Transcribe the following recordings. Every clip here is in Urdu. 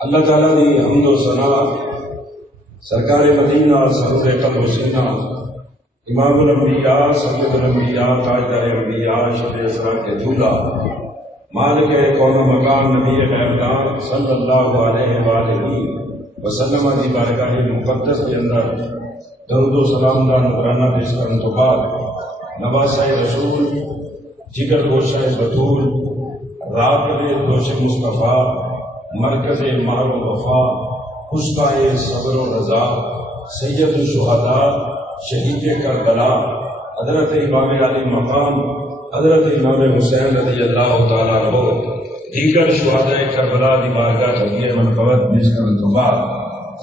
اللہ تعالیٰ دی حمد و ثنا سرکار مدینہ سرور قلب و سینہ امام الانبیاء سید الانبیاء تاجدار انبیاء شب اسراء کے دولہ مالک کون و مقام نبی غیبدار صلی اللہ علیہ وآلہ وسلم کی بارگاہ مقدس کے اندر درود و سلام دا نذرانہ پیش کرنے تو بعد نواسہ رسول جگر گوشہ بطول راقب دوش مصطفیٰ مرکز مار و وفا خشکائے صبر و رضا سید الشہداء شہید کربلا حضرت امام علی مقام حضرت امام حسین رضی اللہ تعالیٰ عنہ دیگر شہداء کربلا دی بارگاہ چلیے منقبت پیش کرنے تو بعد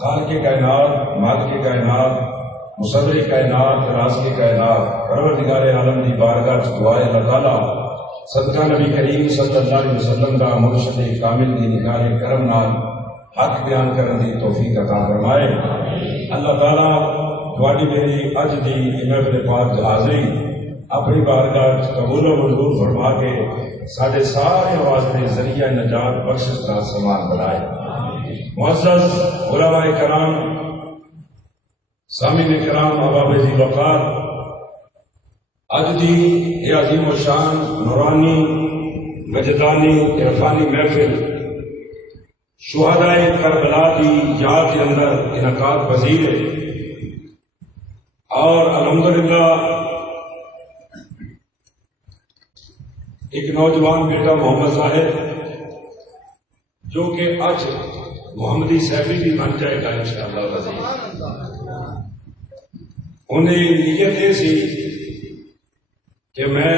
خالق کائنات مالک کائنات مصور کائنات رازق کائنات پروردگار عالم دی بارگاہ دعائے اللہ تعالیٰ صدقہ نبی کریم صلی اللہ علیہ وسلم کا مرشد کامل دی نگاہ کرم نال حق بیان کرنے دی توفیق عطا فرمائے۔ اللہ تعالیٰ تھوڑی میری اج دی محفل پاک حاضری اپنی بارگاہ قبول و منظور فرما کے سارے سارے واسطے ذریعہ نجات بخشش کا سامان بنائے۔ معزز علماء کرام، سامعین کرام، احباب ذی وقار، اج دی یہ عظیم و شان نورانی وجدانی عرفانی محفل شہداء کربلا کی یاد کے اندر انعقاد پذیر ہے، اور الحمدللہ ایک نوجوان بیٹا محمد صاحب جو کہ آج محمدی سیفی بھی بن جائے گا انشاءاللہ العزیز، انہیں نیت یہ سی کہ میں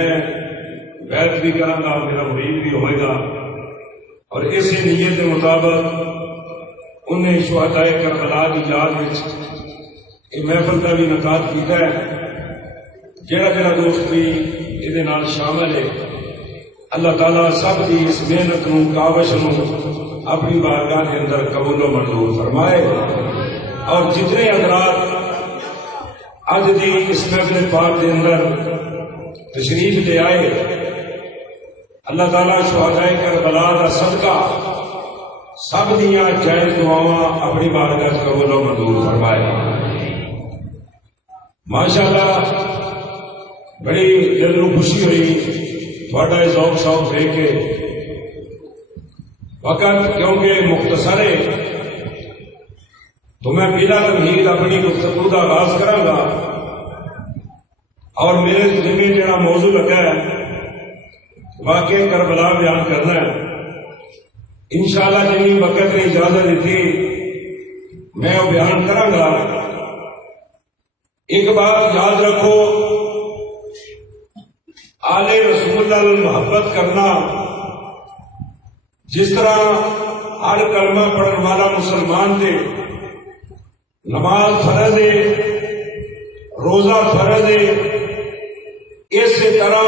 بیعت بھی کروں گا، میرا مرید بھی ہوئے گا، اور اسی نیت کے مطابق انہیں شہداء کربلا کی یاد میں یہ محفل کا بھی انعقاد کیا ہے۔ جڑا جڑا دوست بھی یہ شامل ہے، اللہ تعالیٰ سب کی اس محنت نو کاوش نو اپنی بارگاہ کے اندر قبول و منظور فرمائے، اور جتنے حضرات اج دی اس محفل پاک کے اندر تشریف لے آئے، اللہ تعالیٰ شہداء کربلا کا صدقہ سب دیا جائز دعاواں اپنی بارگاہ قبول و منظور فرمائے۔ ماشاءاللہ بڑی دل کو خوشی ہوئی تھوڑا ذوق شوق دیکھ کے، وقت کیونکہ مختصر ہے تو میں بلا تمہید اپنی گفتگو کا آغاز کروں گا، اور میرے ذمہ جڑا موضوع لگا ہے واقعہ کربلا بیان کرنا ہے۔ انشاءاللہ جنہیں وقت نے اجازت دیتی میں وہ بیان کروں گا۔ ایک بات یاد رکھو، آل رسول نال محبت کرنا، جس طرح ہر کلمہ پڑھن والا مسلمان دے نماز فرض ہے، روزہ فرض ہے، اسی طرح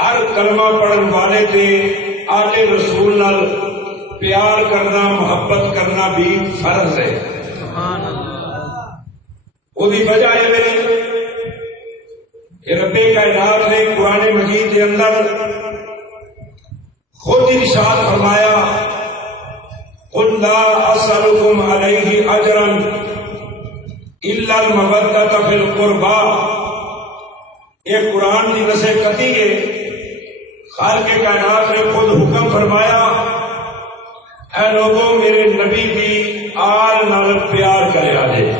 ہر کلمہ پڑھن والے تے آل رسول نال پیار کرنا، محبت کرنا بھی فرض ہے۔ وہی وجہ ہے کہ رب کائنات نے قرآن مجید کے اندر خود ارشاد فرمایا، قل لا اسألکم علیہ اجرا الا المودۃ فی القربى۔ یہ قرآن کی نصیحت ہے، خالق کائنات نے خود حکم فرمایا، اے لوگوں میرے نبی کی آل نال پیار کریا جے۔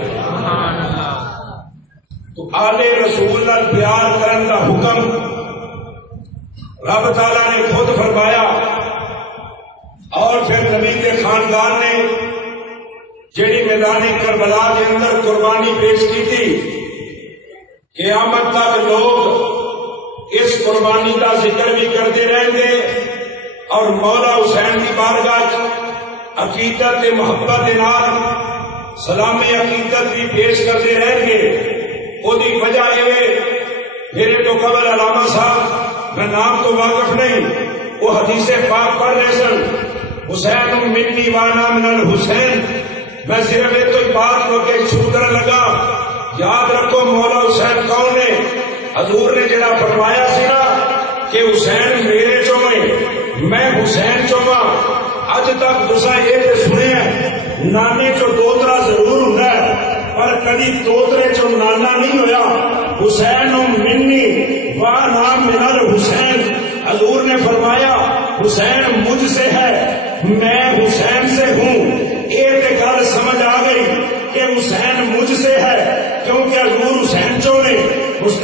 تو آل رسول نال پیار کرن کا حکم رب تعالیٰ نے خود فرمایا، اور پھر نبی کے خاندان نے جیڑی میدان کربلا کے اندر قربانی پیش کی تھی، قیامت تک لوگ اس قربانی کا ذکر بھی کرتے رہیں گے اور مولا حسین کی بارگاہ عقیدت محبت نال سلام عقیدت بھی پیش کرتے رہیں گے۔ وہی وجہ یہ میرے تو قبل علامہ صاحب، میں نام تو واقف نہیں، وہ حدیث پاک پڑھ رہے سن، حسین منی وانا من الحسین۔ میں صرف ایک تو بات کو کہ شروع کرنے لگا، یاد رکھو مولا حسین کون ہے؟ حضور نے جڑا فرمایا سی نا کہ حسین میرے چویں میں حسین چواں، اج تک تسا یہ سنیا نانے چو دوترا ضرور ہوں پر کدی دوترے چو نانا نہیں ہویا۔ حسین منی وانا من الحسین، حضور نے فرمایا حسین مجھ سے ہے، میں حسین سے ہوں۔ ایک گل سمجھ آ گئی کہ حسین مجھ سے ہے کیونکہ حضور حسین چو نے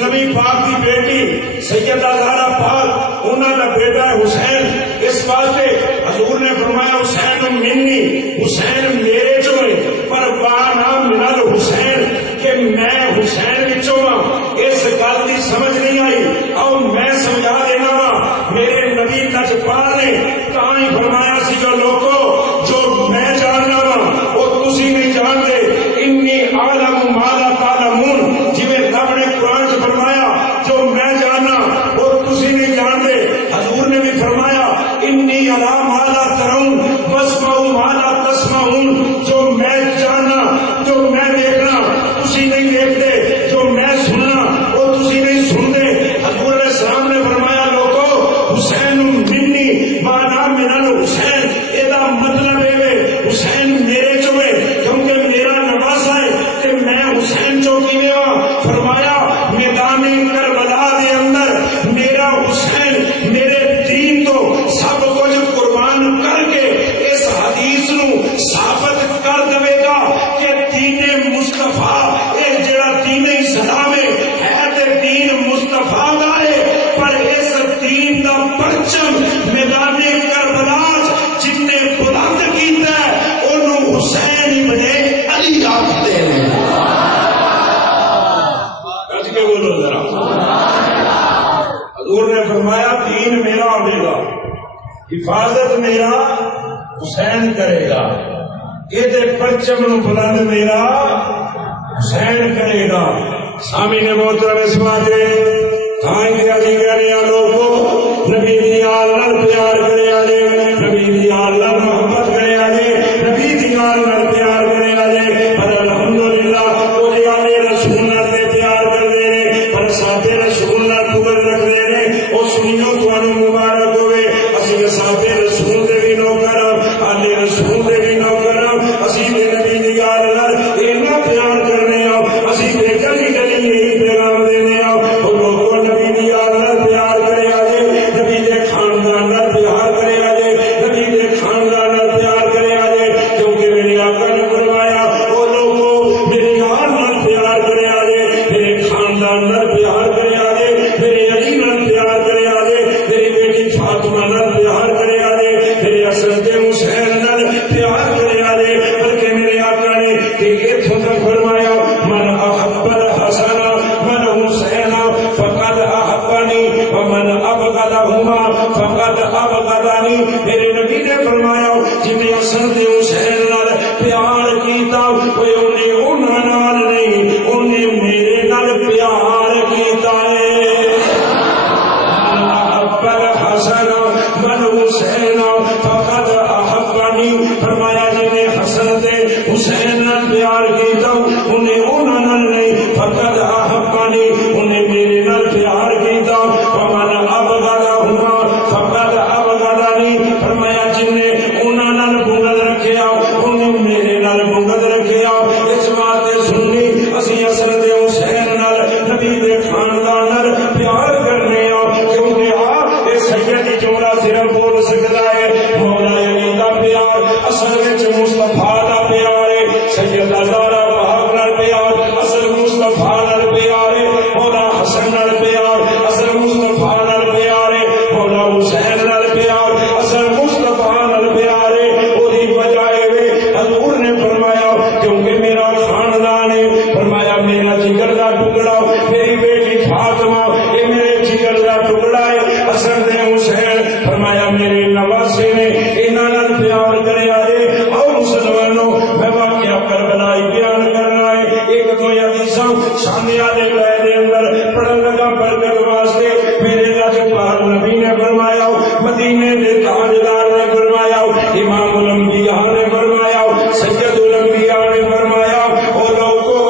نبی پاک کی بیٹی سیدہ زہرا پاک انہوں کا بیٹا ہے حسین، اس واسطے حضور نے فرمایا حسین منی، حسین میرے چو ہے، پر وانا من الحسین کہ میں حسین وچوں ہاں۔ اس گل کی سمجھ نہیں آئی، اور میں سمجھا دینا وا، میرے نبی لجپال نے تاں ہی فرمایا سی جو لوگوں جو میں جاننا وا وہ تسی نہیں جانتے، انی عالم ما لا تعلمون، جویں رب نے قرآن چ فرمایا جو میں جاننا وہ تسی نہیں جانتے، حضور نے بھی فرمایا انی علی ما لا ترون واسمع ما لا تسمعون، جو میں جاننا جو میں دیکھنا تسی نہیں دیکھتے، جو میں سننا وہ تسی نہیں سنتے۔ حضور علیہ السلام نے فرمایا لوگوں حسین منی وانا من الحسین، یہ مطلب ہے حسین میرے چو ہے کیونکہ میرا نواسا ہے کہ میں حسین چو کیویں ہاں۔ فرمایا میدان کربلا دے اندر میرا حسین میرے دین تو سب کچھ قربان کر کے اس حدیث نو ثابت کر دے گا کہ دین مصطفیٰ یہ جڑا دین اسلام ہے تے دین مصطفیٰ دا ہے، پر اس دین دا پرچم میدان کربلا جن نے بلند کیتا ہے انہوں حسین ابن علی آکھتے ہیں۔ کج کے بولو ذرا۔ حضور نے فرمایا دین میرا ہوے گا، حفاظت میرا حسین کرے گا، یہ پرچم نو بلند میرا حسین کرے گا۔ سامنے محترم اسماعیل تھائیں کہ علی کہنے لوگوں نبی دی آل نال پیار کرے آلے، نبی دی آل نال محبت کرے آلے، نبی دی آل نال پیار کرے آلے، پر الحمدللہ وہ دی آل رسول نال پیار کر دے رہے، پر ساتھے رسول نال قبر رکھ دے رہے، وہ سنیوں تو مبارک ہوئے، اسی ساتھے رسول دے بھی نوکر، آل رسول دے بھی نوکر، اسی دے نبی دی آل نال اینا پیار کرنے آؤ، اسی دے گلی گلی یہی پیغام دینے آؤ، وہ لوگوں نبی دی آل نال پیار کرے آلے، نبی دے خاندان نال پیار کیتا کوئی انہیں نال نہیں انہیں میرے نال پیار کیتا ہے حسن من حسین فقد احبنی فرمایا جنہیں حسن دے حسین نال پیار کیتا انہیں انہاں نہیں فقد احبنی انہیں میرے نال پیار کیتا ومن ابغضہما فقد ابغضنی فرمایا جنہیں انہاں نال بغض رکھیا انہیں میرے نال بغض رکھیا اس بات سننی اسی اصل دے حسین نال نبی دے خاندان نال پیار کرنے کیونکہ سید جملہ صرف بول سکتا ہے مولا علی کا پیار اصل وچ مصطفیٰ کا پیار ہے سید زارا بہار نال پیار اصل مصطفیٰ نال پیار ہے مولا حسن نال پیار اصل مصطفیٰ نال پیار ہے مولا حسین نال پیار اصل مصطفیٰ نال پیار ہے وہی وجہ ہے حضور نے فرمایا کیونکہ میرا خاندان ہے فرمایا میرا جگر کا ٹکڑا میری بیٹی فاطمہ یہ میرے جگر کا ٹکڑا ہے اصل دے حسین فرمایا میرے نواسے نے انہاں نال پیار کریا ہے اور مسلمانوں میں واقعہ کربلائی بیان کرنا ہے ایک دو حدیثاں شامیہ دے لائے دے اندر پڑھن لگا برکت واسطے میرے لاجپال نبی نے فرمایا مدینے دے تاجدار نے فرمایا امام الانبیاء نے فرمایا سید الانبیاء نے فرمایا او لوگو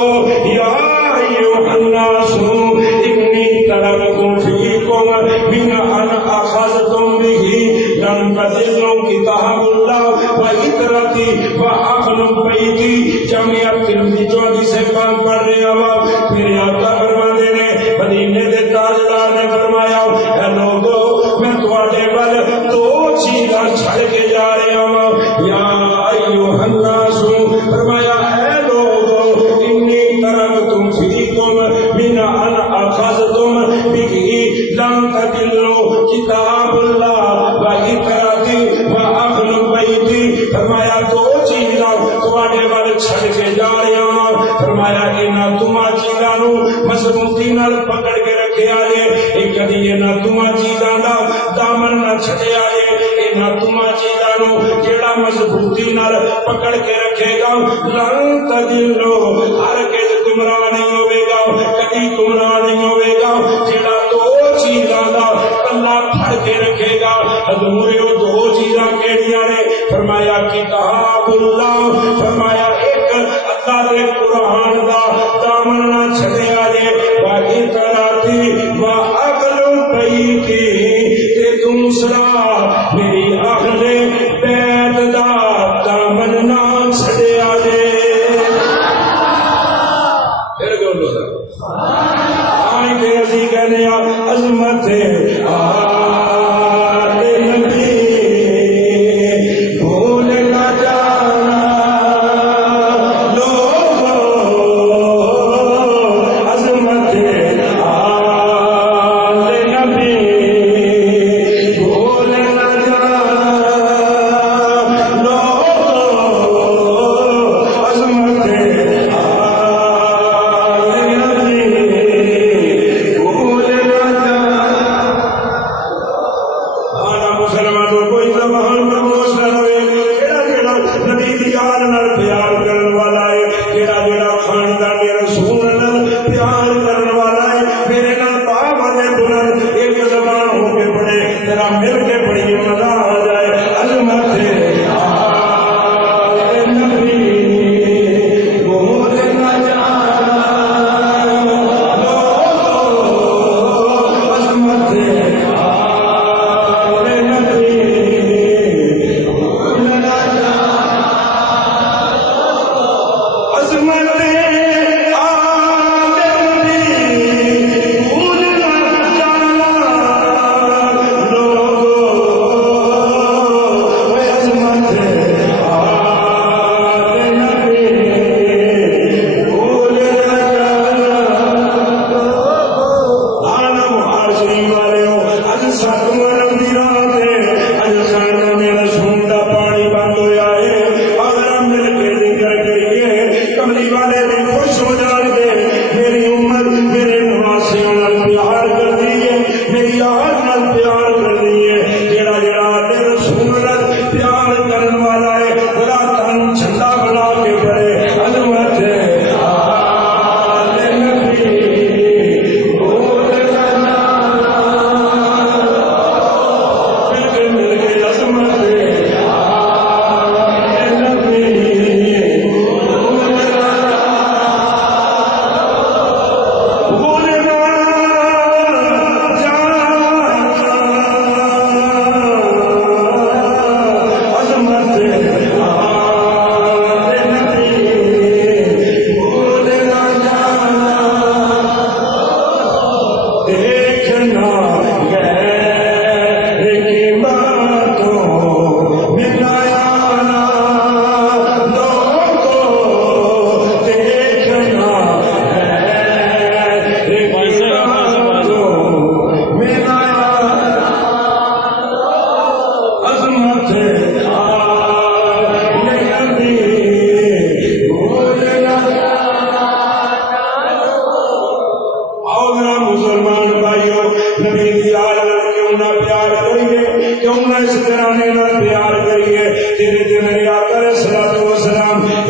یا ایھا الناس انی ترکتم فیکم من ان اخذتم به لن تضلوا کتاب اللہ وعطرتی واہل بیتی جامعہ ترمذی 24 سے 5 پڑھ رہے ہوا پھر آقا فرماتے نے مدینے دے تاجدار نے فرمایا اے لوگو میں تواڈے ول دو چیزاں چھڑ کے جا رہا ہوں یا ایھا الناس فرمایا اے لوگو انی ترکتم فیکم من ان اخذتم به لن تضلوا کتاب اللہ وعطرتی واہل بیتی فرمایا دو چیزاں تواڈے ول چھڑ کے جا رہا ہوں فرمایا انہاں دوواں چیزاں نوں مضبوطی نال پکڑ کے رکھیا جے ایک کدی انہاں دوواں چیزاں دا دامن نہ چھڈیا جے انہاں دوواں چیزاں نوں جیڑا مضبوطی نال پکڑ کے رکھے گا لن تضلوا ہرگز گمراہ نہیں ہوے گا کبھی گمراہ نہیں ہوے گا جیڑا دو چیزاں دا اللہ پھڑ کے رکھے گا حضور وہ دو چیزاں کیڑیاں نے فرمایا کتاب اللہ فرمایا ایک اللہ دے قرآن دا دامن نہ چھڈیا جے باقی تراتی وا عقل بیتی تے دوسرا میری اہل بیت دا دامن نہ چھڈیا جے پھر بولو آئیں کہ اسی کہنے عظمت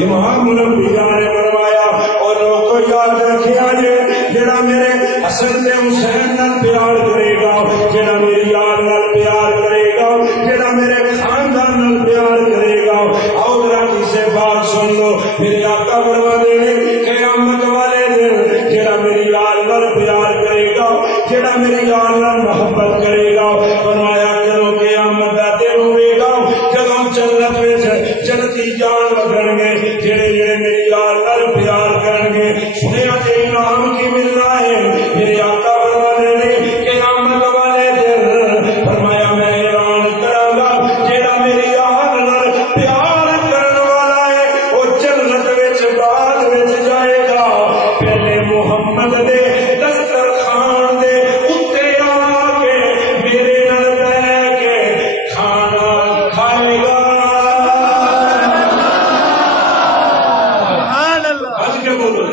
امام الانبیاء نے فرمایا اور لوگوں یاد رکھیا جے جڑا میرے حسن تے حسین نال پیار کرے گا، جڑا میری یار نال پیار کرے گا، جڑا میرے خاندان نال پیار کرے گا، اور راضی سے بات سن لو، میرے آقا فرماتے ہیں قیامت والے دن جڑا میری یار نال پیار کرے گا، جڑا میری یار نال محبت کرے گا، فرمایا کرو قیامت دا دن ہوئے گا جدوں جنت وچ جنتی جان لگن گے، جڑے جڑے میری یار نال پیار کرن گے، سنیا جے انعام کی ملنا ہے، میرے آقا فرماتے ہیں قیامت والے دن فرمایا میں اعلان کراں گا جڑا میری یار نال پیار کرن والا ہے وہ جنت وچ بعد وچ جائے گا، پہلے محمد دے دسترخوان دے اتے آ کے میرے نال بیٹھ کے کھانا کھائے گا۔ آج کے بولو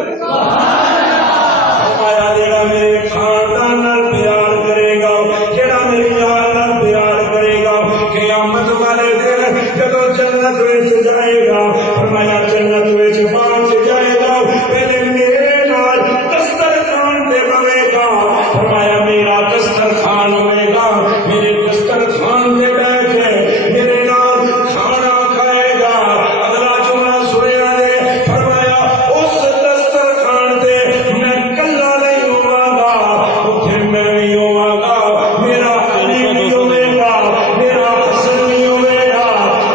فرمایا جڑا میرے خاندان نال پیار کرے گا، جڑا میری یار نال پیار کرے گا، قیامت والے دن جدوں جنت وچ جائے گا، فرمایا جنت وچ پہنچ جائے گا، پہلے میرے نال دسترخوان تے بوے گا، فرمایا میرا دسترخوان ہوئے گا، میرے دسترخوان تے بیٹھ کے میرے نال کھانا کھائے گا۔ اگلا جملہ سنیا جے فرمایا اس دسترخوان تے میں کلا نہیں ہوواں گا، اوتھے میں نہیں ہوواں گا، میرا علی بھی ہوے گا، میرا حسن بھی ہوے گا،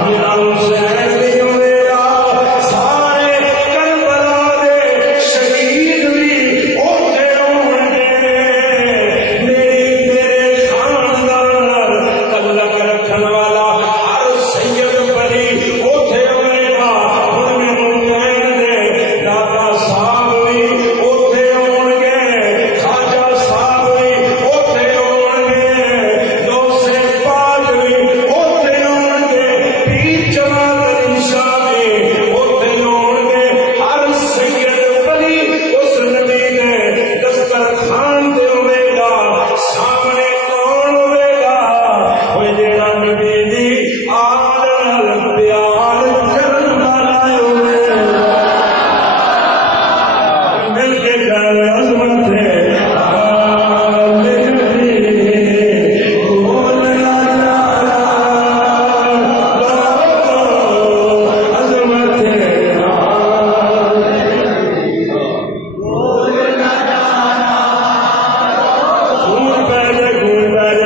میرا حسین بھی ہوے گا، سارے کربلا دے شہید بھی اوتھے ہون گے، میرے خاندان نال تعلق رکھن والا ہر سید بلی اوتھے ہوے گا، ہن مینوں کہن دے دادا صاحب بھی اوتھے ہون گے، خواجہ صاحب بھی اوتھے ہون گے، دوسے پاک بھی اوتھے ہون گے، پیر جمال علی شاہ بھی اوتھے ہون گے، ہر سید بلی اس نبی دے دسترخوان تے ہوے گا، سامنے کون ہوے گا؟ وہ جڑا نبی دی آل نال پیار کرن والا ہوے گا، مل کے کہہ عظمت ہے آل نبی بولنا جانا عظمت ہے آل نبی بولنا جانا۔ خون پہلے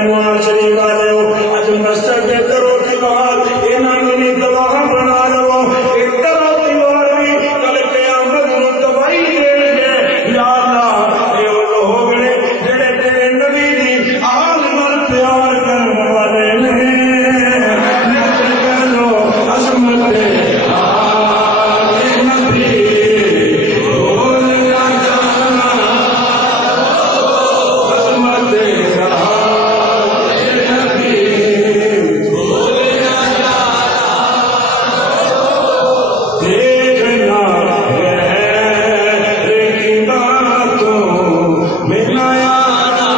معاشری والے ہو، اج مسجد کے درو دیوار انہاں نے نہیں گواہ بنا لو، ایک درو دیوار بھی کل قیامت نو گواہی دین گے، یا اللہ اے او لوگ نے جڑے تیرے نبی دی آل نال پیار کرن والے نے، مل کے کہہ لو عظمت ہے آل نبی بولنا جانا، عظمت ہے آل نبی بولنا جانا، دیکھنا غیر کی باتوں میں آنا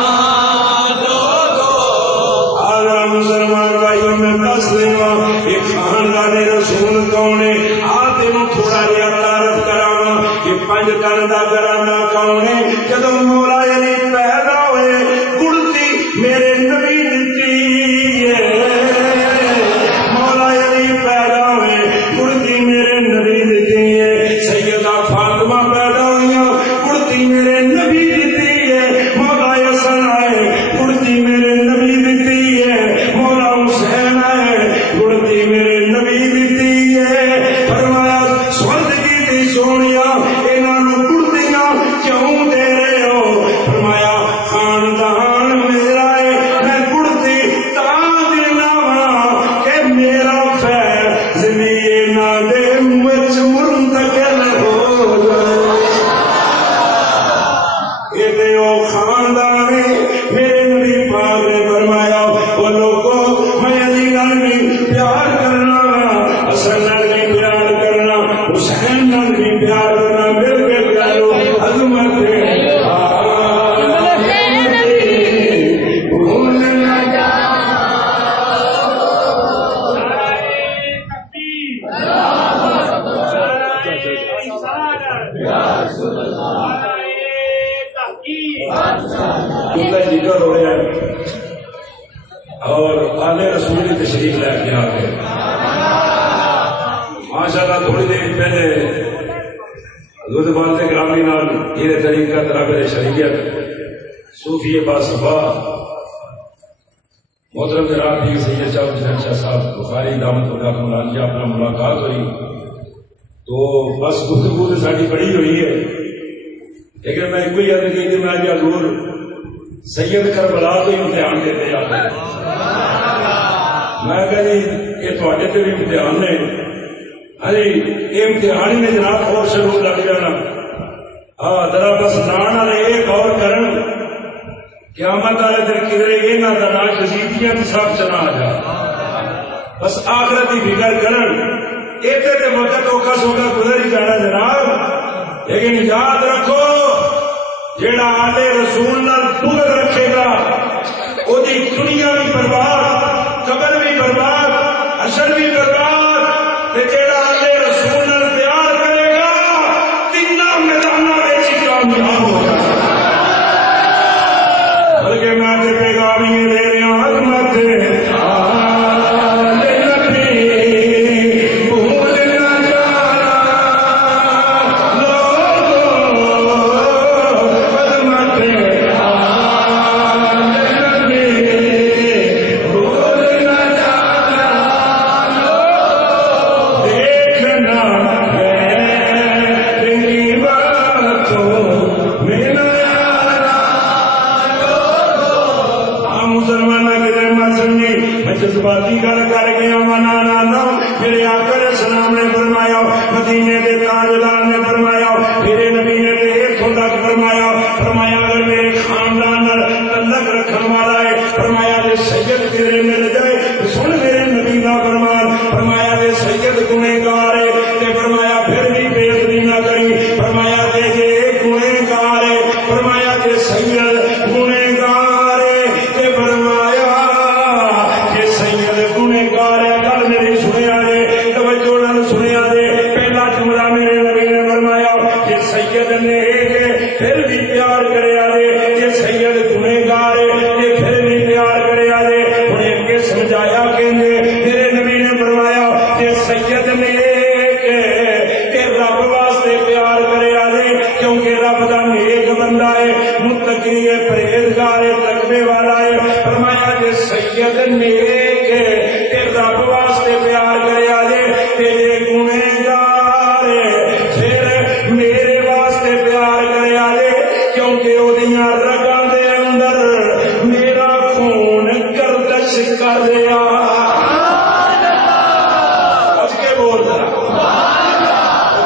آلہ مسلمان بھائیوں میں دس لیواں یہ خاندان رسول کون ہے، آتے نو تھوڑا جہا تعارف کراواں، یہ 5 تن دا گھرانہ کون ہے، جدوں مولا علی پیدا ہوئے گڑتی میرے نبی دتی ہے، مولا علی پیدا ہوئے گڑتی میرے نبی دتی ہے، سیدہ فاطمہ پیدا ہوئیاں گڑتی میرے نبی دتی ہے، مولا حسن آئے گڑتی میرے نبی دتی ہے، مولا حسین آئے گڑتی میرے نبی دتی ہے، فرمایا سوندگی دی سونیا انہاں نو گڑتیاں کیوں دے رہے ہو؟ فرمایا خاندان میرا ہے، میں گڑتی تاں دینا وا کہ میرا فیض نہ دے مجھ منتقل ہو جائے، یہ تے او خاندان ہے، میرے نبی پاک نے فرمایا وہ لوگوں میں علی نال بھی پیار کرنا، حسن نال بھی پیار کرنا، حسین نال بھی پیار کرنا، مل کے کہہ لو عظمت ہے آل نبی بولنا جانا۔ ذکر ہو رہا ہے اور آل رسول کی تشریف لے کے آ گئے. ماشاء اللہ تھوڑی دیر پہلے حضرت والد گرامی نال یہ طریقہ طرح شریعت صوفی باصفا محترم جناب پیر سید شاہ حسین شاہ صاحب بخاری دامت اللہ مولانا اپنا ملاقات ہوئی تو بس گفتگو تو ساری بڑی ہوئی ہے لیکن میں کوئی عرض کی کہ میں حضور سید کربلا تو ہی امتحان دیتے جاتے ہیں. میں کہا جی یہ تھوڑے تے بھی امتحان نے ارے یہ امتحان میں جناب اور شروع لگ جانا. ہاں ذرا بس نان والے ایک اور کرن قیامت والے دن کدھر یہ نہ دنا جزیدیاں سب چلا آ جا بس آخرت کی فکر کرن ایتے تے وقت اوکھا سوکھا گزر ہی جانا جناب. لیکن یاد رکھو جیڑا آل رسول نال بغض رکھے گا وہ دنیا بھی برباد قبر بھی برباد حشر بھی برباد تے جیڑا آل رسول نال پیار کرے گا تینوں میداناں وچ کامیاب ہو جائے گا. بلکہ میں تے پیغامی دے رہا حکمت جذباتی گل کر گیا منانا نہ میرے آقا علیہ السلام نے فرمایا مدینے کے تاجدار نے فرمایا میرے نبی نے اتوں تک فرمایا فرمایا اگر میرے خاندان تعلق رکھنے والا ہے فرمایا جی سید تیرے مل جائے سن میرے نبی کا فرمان فرمایا جی سید گنہگار ہے تے فرمایا پھر بھی بے ادبی نہ کری فرمایا جی گنہگار ہے فرمایا جی سید گنہگار ہے تے فرمایا پھر بھی پیار کرے آلے یہ سید گنہگار ہے یہ پھر بھی پیار کرے آلے انہیں اگے سمجھایا کہ میرے نبی نے فرمایا یہ سید نیک کہ رب واسطے پیار کرے آلے کیونکہ رب دا نیک بندہ ہے متقی ہے پرہیزگار ہے تقوی والا ہے فرمایا یہ سید نیک کہ رب واسطے پیار کرے آلے کہ یہ گنہگار ہے پھر میرے واسطے پیار کرے آلے کیونکہ وہ دنیا رگاں دے اندر میرا خون گردش کر دیا. اج کے بول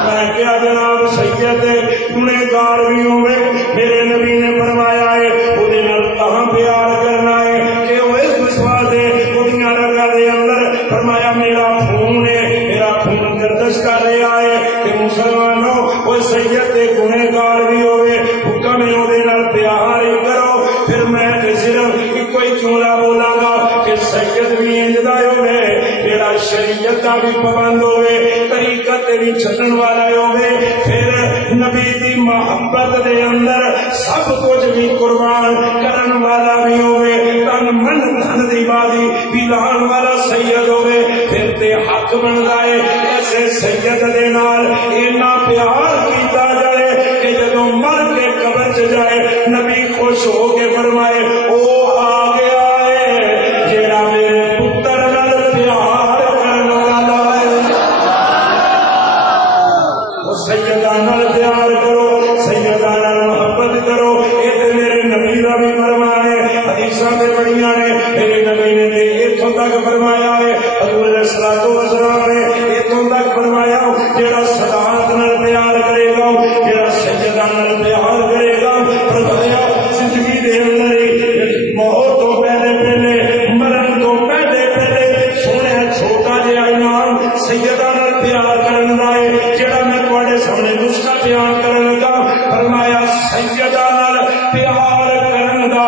میں کیا جناب سید گنہگار بھی ہوئے میرے نبی نے فرمایا ہے وہ کہاں پیار کرنا ہے کہ وہ اس مسوا دے وہ دنیا رگاں دے اندر فرمایا میرا خون ہے میرا خون گردش کر رہا ہے کہ مسلمانوں وہ سید گنہگار بھی ہوئے حکم ہے وہ پیار ہی کرو. پھر میں صرف کوئی جملہ بولا گا کہ سید بھی انجدا ہوئے میرا شریعت کا بھی پابند ہوئے طریقت بھی چلن والا ہوئے پھر نبی دی محبت دے اندر سب کچھ بھی قربان کرن والا بھی ہوئے تن من دھن دی بازی بھی لان والا سید ہوئے پھر تے حق بن جائے ایسے سید دے نال اینا پیار کیتا جائے کہ جدوں مر کے قبر چ جائے نبی خوش ہو کے فرمائے او آ گیا ہے جیڑا میرے پتر نال پیار کرن والا ہے. او سیداں نال پیار کرو سیداں نال محبت کرو اے تے میرے نبی دا بھی فرمان ہے حدیثاں تے بڑیاں نے میرے نبی نے تے ایتھوں تک فرمایا ہے حضور علیہ الصلوۃ والسلام نے ایتھوں تک فرمایا جیڑا صداقت نال پیار کرے گا جیڑا سیداں نال پیار کرے گا فرمایا زندگی دے اندر موت تو پہلے پہلے مرن تو پہلے پہلے سونے چھوٹا جہا انعام سیداں نال پیار کرن دا ہے جیڑا میں تواڈے سامنے نسخہ بیان کرن لگا فرمایا سیداں نال پیار کرن دا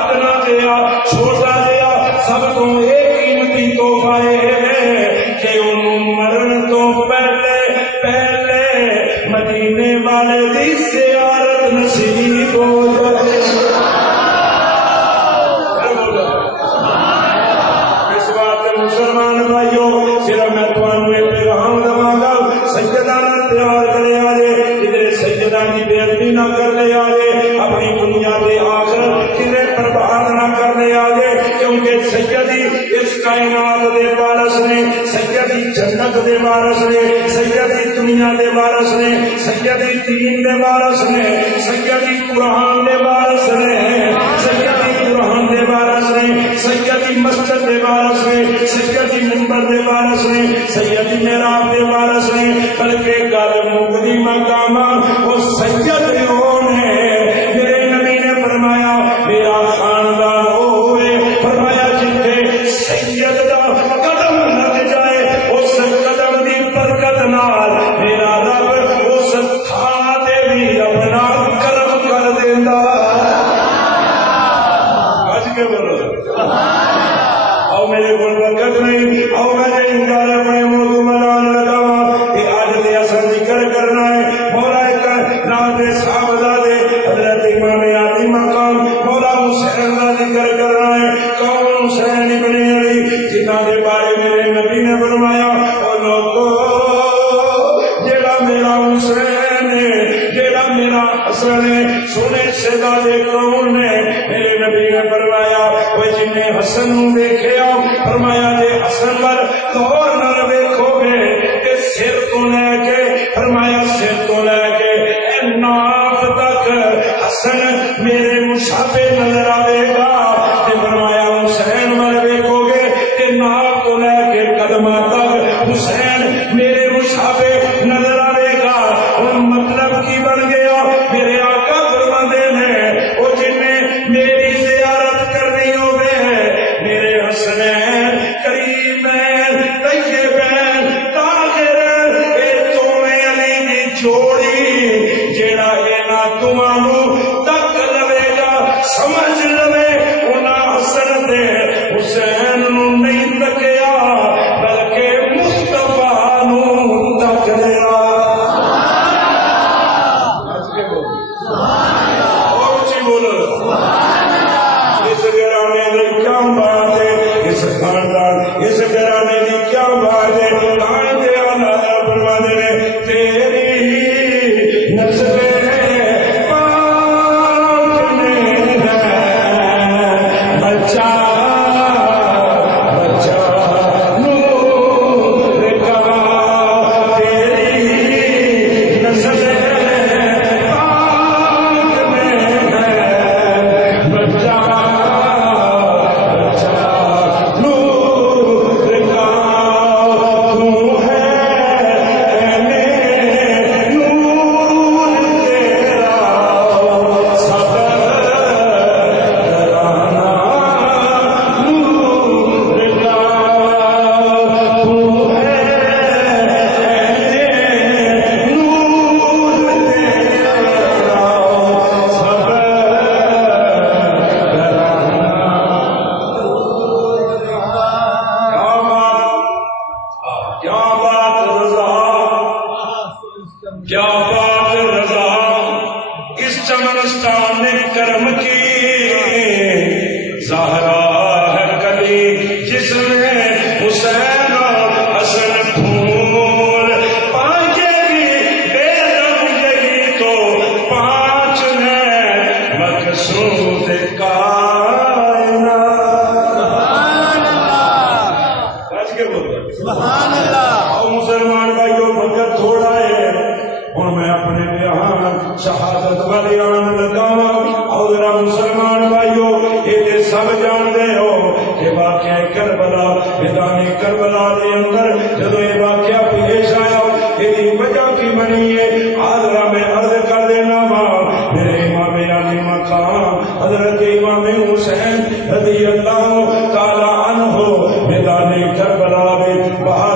ادنا جہا چھوٹا جہا سب کو ایک قیمتی تحفہ ہے کہ انہوں مرن تو پہلے پہلے مدینے والے دی تیار کرے آجے کدھر سیدہ کی بے ادبی نہ کر لے آجے اپنی دنیا کے آخر کدھر برباد نہ کر لے آجے کیونکہ سیدی اس کائنات دے وارث نے سیدی جنت دے وارث نے سیدی دنیا دے وارث نے سیدی دین دے وارث نے سیدی قرآن دے وارث نے سیدی قرآن دے وارث نے سیدی مسجد دے وارث نے سیدی منبر دے وارث نے سیدی محراب دے وارث نے بلکہ گل مقدی مقام وہ سید ہونے میرے نبی نے فرمایا میرا خاندان ہوئے فرمایا جتنے سید دا قدم لگ جائے اس قدم دی برکت نال میرا رب اس تھان تے بھی اپنا کرم کر دیندا اج کے بولو او میرے کول وقت نہیں او میں انکار اپنے موضوع منان لگاواں کہ اج دے اصل ذکر کرنا ہے مولا نام دے صحابہ دے حضرت امام علی مقام مولا حسین دا ذکر کرنا ہے کون حسین ابن علی جنہاں دے بارے میرے نبی نے فرمایا او لوگو جیڑا میرا حسین ہے جیڑا میرا حسن ہے سونے شہزادے کون نے میرے نبی نے فرمایا وہ جن نے حسن نو دیکھیا فرمایا جے حسن پر غور نہ دیکھو گے کہ سر تو لے کے فرمایا سر تو لے کے ناف تک حسن میرے مشابہ نظر آئے گا کہ فرمایا حسین پر دیکھو گے کہ ناف تو لے کے قدمہ تک حسین میرے مشابہ نظر آئے گا اور مطلب کی بن گیا میرے آقا فرماتے ہیں وہ جن نے میری زیارت کرنی ہوئے میرے حسنین کریمین طیبین طاہرین اے تمہیں علی دی جوڑی جیڑا اینا تمہانو تک لوے گا سمجھ لوے انہاں حسن دے حسین نو نہیں تکیا بلکہ مصطفیٰ نو تک لیا اور اچھی بولو اس گھرانے کی کیا بات ہے اس خاندان اس گھرانے کی کیا بات ہے کہاں دے اللہ فرماتے ہیں تیری نسل پاک میں ہے بچہ بچہ نور کا تیری نسل پاک میں ہے بچہ بچہ نور کا تو ہے اے میرے نور تیرا سب ترانہ نور کا تو ہے اے نور تیرا سب کیا بات رضا کیا بات رضا اس چمنستان نے کرم کی زہرا ہے کلی جس میں حسین اور حسن پھول پانچے کی بے دم یہی تو پانچ ہے مقصود کائنات آج کے بولتے سبحان اللہ اور مسلمان بھائیوں وقت تھوڑا ہے ہوں میں اپنے بیان شہادت بیان لگاواں اور ذرا مسلمان بھائیوں یہ سب جانتے ہو کہ واقعہ کربلا میدان کربلا کے اندر جب یہ واقعہ پیش آیا یہ وجہ کی بنی ہے آدھرا میں عرض کر دینا ماں میرے امام علی مقام حضرت امام حسین رضی اللہ تعالی عنہ میدان کربلا میں باہر